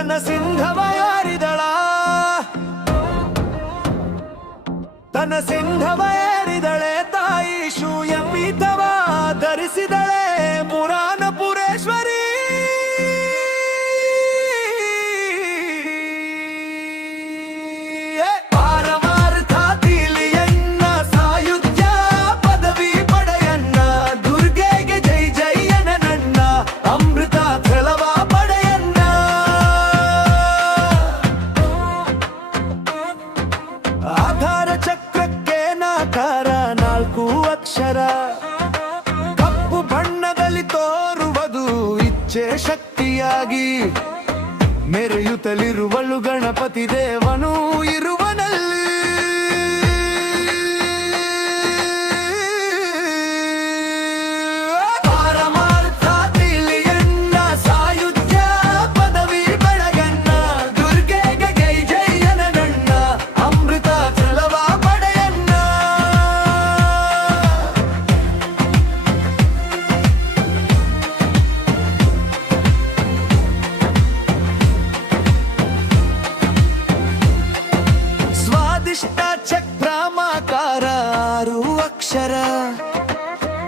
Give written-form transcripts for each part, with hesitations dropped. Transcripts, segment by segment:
ತನ್ನ ಸಿಂಹವ ಏರಿದಳ, ತನ್ನ ಸಿಂಹವ ಏರಿದಳೆ ತಾಯಿ ಶೂಯಂಬಿತವ ಧರಿಸಿದಳೆ ಪುರಾಣಪುರೇಶ್ವರಿ. ಪಾರಮಾರ್ಥ ತಿಳಿಯನ್ನ ಸಾಯುಜ್ಯ ಪದವಿ ಪಡೆಯನ್ನ ದುರ್ಗೆಗೆ ಜೈ ಜಯನ ನನ್ನ ಅಮೃತ ಫಲವ ಪಡೆಯನ್ನ. ಆಧಾರ ಚಕ್ರಕ್ಕೆ ನಾಕಾರ 4 ಅಕ್ಷರ, ಕಪ್ಪು ಬಣ್ಣದಲ್ಲಿ ತೋರುವುದು ಇಚ್ಛೆ ಶಕ್ತಿಯಾಗಿ. ಮೆರೆಯುತ್ತಲಿರುವಳು ಗಣಪತಿ ದೇವನು ಇರುವನಲ್ಲಿ. ಪಾರಮಾರ್ಥ ತಿಳಿಯನ್ನ ಸಾಯುಜ್ಯ ಪದವಿ ಪಡೆಯನ್ನ ದುರ್ಗೆಗೆ ಜೈ ಜಯನ ನನ್ನ ಅಮೃತ ಫಲವ ಪಡೆಯನ್ನ. ಸ್ವಾದಿಷ್ಟ ಚಕ್ರಾಮಾಕಾರ 6 ಅಕ್ಷರ,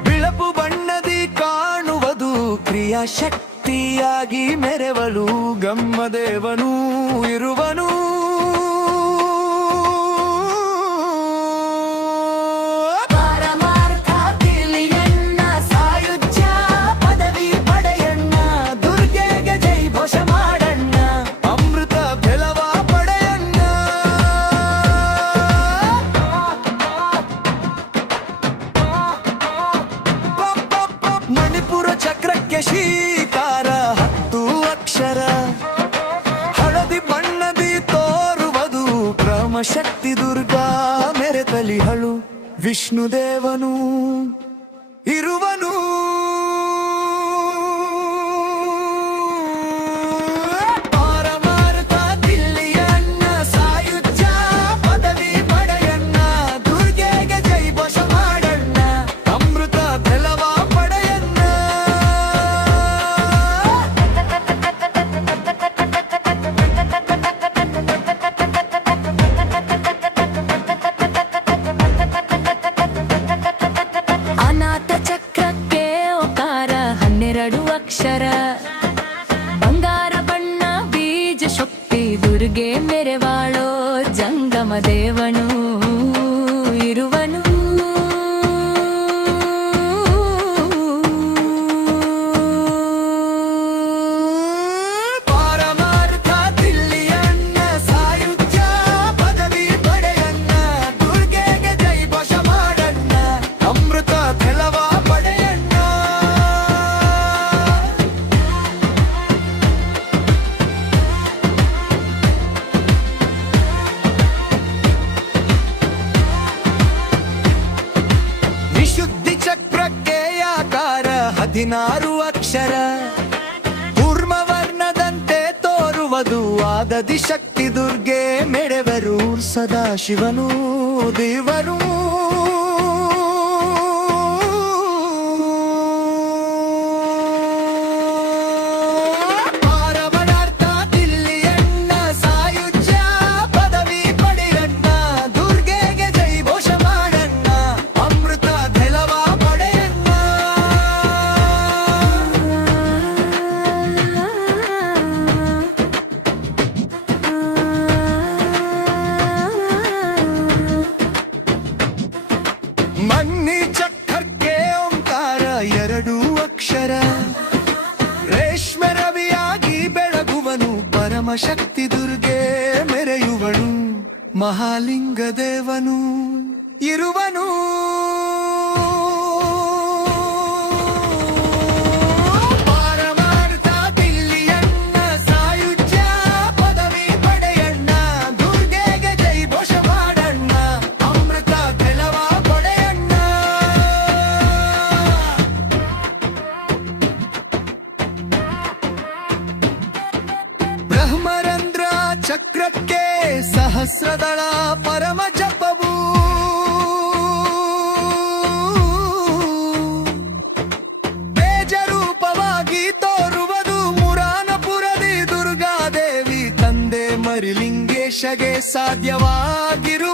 ಬಿಳಪು ಬಣ್ಣದಿ ಕಾಣುವುದು ಕ್ರಿಯಾಶಕ್ತಿಯಾಗಿ. ಮೆರೆವಲು ಗಮ್ಮದೇವನೂ ಇರುವನು. ಪಾರಮಾರ್ಥ ತಿಳಿಯನ್ನ ಸಾಯುಜ್ಯ ಪದವಿ ಪಡೆಯಣ್ಣ ದುರ್ಗೆಗೆ ಜೈ ಘೋಷ ಮಾಡಣ್ಣ ಅಮೃತ ಫಲವ ಪಡೆಯಣ್ಣ. ಮಣಿಪುರ ಚಕ್ರಕ್ಕೆ ಶೀಕಾರ 10 ಅಕ್ಷರ, ಹಳದಿ ಬಣ್ಣದಿ ತೋರುವುದು ಕ್ರಮಶಕ್ತಿ ದುರ್ಗಾ. ಮೆರೆತಲಿಹಳು ವಿಷ್ಣುದೇವನು ಇರುವನು. ಪಾರಮಾರ್ಥ ತಿಳಿಯನ್ನ ಸಾಯುಜ್ಯ ಪದವಿ ಪಡೆಯನ್ನ ದುರ್ಗೆಗೆ ಜೈ ಘೋಷ ಮಾಡಣ್ಣ ಅಮೃತ ಫಲವ ಪಡೆಯನ್ನ. ಅನಾಥ ಚಕ್ರಕ್ಕೆ ಓಕಾರ 12 ಅಕ್ಷರ, ಬಂಗಾರ ಬಣ್ಣ ಬೀಜ ಶಕ್ತಿ ದುರ್ಗೆ ಮೆರೆವಾಳೋ ಜಂಗಮ ದೇವನು ಇರುವನು. ಪಾರಮಾರ್ಥ ತಿಳಿಯನ್ನ ಸಾಯುಜ್ಯ ಪದವಿ ಪಡೆಯನ್ನ ದುರ್ಗೆಗೆ ಜೈ ಘೋಷ ಮಾಡಣ್ಣ ಅಮೃತ ಫಲವ ಪಡೆಯಣ್ಣ. ವಿಶುದ್ಧಿ ಚಕ್ರಕ್ಕೆ ಆಕಾರ 16 ಅಕ್ಷರ, ಕೂರ್ಮವರ್ಣದಂತೆ ತೋರುವುದು ಆದದಿ ಶಕ್ತಿ ದುರ್ಗೆ. ಮೆರೆವರು ಸದಾಶಿವನು ದೇವರು. ಪಾರಮಾರ್ಥ ತಿಳಿಯನ್ನ ಸಾಯುಜ್ಯ ಪದವಿ ಪಡೆಯಣ್ಣ ದುರ್ಗೆಗೆ ಜೈ ಘೋಷ ಮಾಡಣ್ಣ ಅಮೃತ ಫಲವ ಪಡೆಯಣ್ಣ. ಮನ್ನಿ ಚಕ್ರಕ್ಕೆ ಓಂಕಾರ 2 ಅಕ್ಷರ, ರೇಷ್ಮೆ ರವಿಯಾಗಿ ಬೆಳಗುವನು ಪರಮಶಕ್ತಿ ದುರ್ಗೆ. ಮೆರೆಯುವನು ಮಹಾಲಿಂಗ ದೇವನು ಇರುವನು. ಪಾರಮಾರ್ಥ ತಿಳಿಯನ್ನ ಸಾಯುಜ್ಯ ಪದವಿ ಪಡೆಯಣ್ಣ ದುರ್ಗೆಗೆ ಜೈ ಘೋಷ ಮಾಡಣ್ಣ ಅಮೃತ ಫಲವ ಪಡೆಯಣ್ಣ. ಬ್ರಹ್ಮರಂಧ್ರ ಚಕ್ರಕ್ಕೆ ಸಹಸ್ರದಳ ಪರಮ ಜಪವು, ಬೇಜರೂಪವಾಗಿ ತೋರುವುದು ಮುರಾನಪುರದಿ ದುರ್ಗಾದೇವಿ. ದೀಕ್ಷೆಗೆ ಸಾಧ್ಯವಾಗಿರುವ